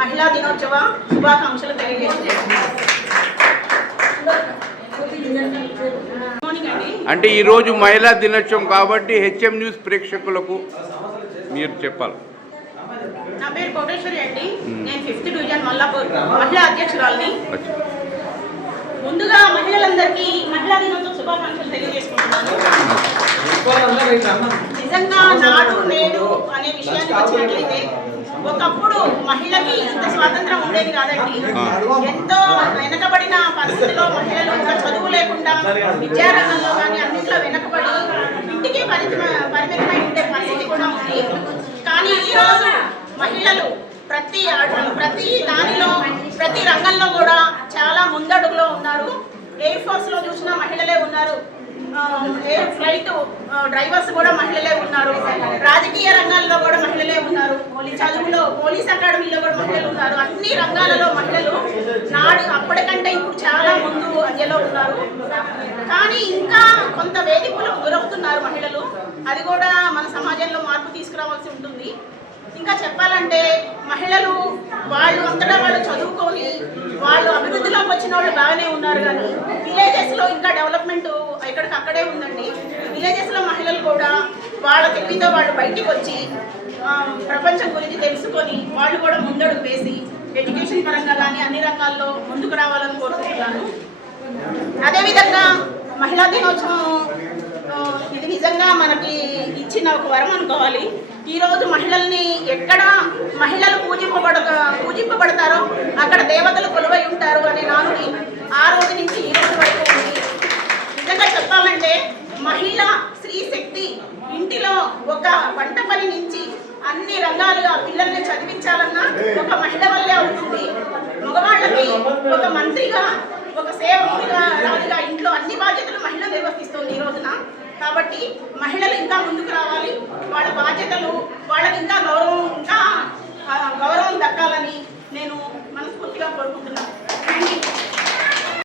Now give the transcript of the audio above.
మహిళా దినోత్సవ శుభాకాంక్షలు తెలియజేస్తున్నాను. అంటే ఈరోజు మహిళా దినోత్సవం కాబట్టి హెచ్ఎం న్యూస్ ప్రేక్షకులకు మీరు చెప్పాలి. నా పేరు కోటేశ్వరి అండి. నేను 5th డివిజన్ మల్లాపూర్ మహిళా అధ్యక్షురాలిని. ముందుగా మహిళలందరికీ మహిళా దినోత్సవ శుభాకాంక్షలు తెలియజేసుకుంటున్నాను. నిజంగా నాడు నేడు అనే విషయానికి వచ్చినట్లయితే ఒకప్పుడు మహిళకి ఇంత స్వాతంత్రం ఉండేది కాదండి. ఎంతో వెనకబడిన పరిస్థితిలో మహిళలు ఇంకా చదువు లేకుండా విద్యారంగంలో కానీ అన్నింటిలో వెనకబడి ఇంటికి పరిమితమై ఉండే పరిస్థితి కూడా ఉంది. కానీ ఈరోజు మహిళలు ప్రతి దానిలో ప్రతి రంగంలో కూడా చాలా ముందడుగులో ఉన్నారు. ఎయిర్ ఫోర్స్లో చూసిన మహిళలే ఉన్నారు, ఎయిర్ ఫ్లైట్ డ్రైవర్స్ కూడా మహిళలే ఉన్నారు, రాజకీయ రంగాల్లో కూడా మహిళలే ఉన్నారు, చదువులో పోలీస్ అకాడమీలో కూడా మహిళలు ఉన్నారు. అన్ని రంగాలలో మహిళలు నాడు అప్పటికంటే ఇప్పుడు చాలా ముందు అధ్యలో ఉన్నారు. కానీ ఇంకా కొంత వేధింపులకు గురవుతున్నారు మహిళలు. అది కూడా మన సమాజంలో మార్పు తీసుకురావాల్సి ఉంటుంది. ఇంకా చెప్పాలంటే మహిళలు వాళ్ళు అంతటా వాళ్ళు చదువుకొని వాళ్ళు అభివృద్ధిలోకి వచ్చిన వాళ్ళు బాగానే ఉన్నారు. కానీ విలేజెస్లో ఇంకా డెవలప్మెంట్ ఇక్కడికి అక్కడే ఉందండి. విలేజెస్లో మహిళలు కూడా వాళ్ళ తెలివితో వాళ్ళు బయటికి వచ్చి ప్రపంచం గురించి తెలుసుకొని వాళ్ళు కూడా ముందడుగు వేసి ఎడ్యుకేషన్ పరంగా కానీ అన్ని రంగాల్లో ముందుకు రావాలని కోరుకుంటున్నాను. అదేవిధంగా మహిళా దినోత్సవం ఇది నిజంగా మనకి ఇచ్చిన ఒక వరం అనుకోవాలి. ఈరోజు మహిళల్ని ఎక్కడ మహిళలు పూజింపబడతారో అక్కడ దేవతలు కొలువై ఉంటారు అనే నానుడి ఆ రోజు నుంచి ఈ రోజు వరకు ఉంది. నిజంగా చెప్పాలంటే మహిళ స్త్రీ శక్తి ఇంటిలో ఒక వంట పని నుంచి అన్ని రంగాలుగా పిల్లల్ని చదివించాలన్నా ఒక మహిళ వల్లే అవుతుంది. మగవాళ్ళకి ఒక మంత్రిగా ఒక సేవకుడిగా రాజుగా ఇంట్లో అన్ని బాధ్యతలు మహిళ నిర్వర్తిస్తుంది ఈ రోజున. కాబట్టి మహిళలు ఇంకా ముందుకు రావాలి, వాళ్ళ బాధ్యతలు వాళ్ళకి ఇంకా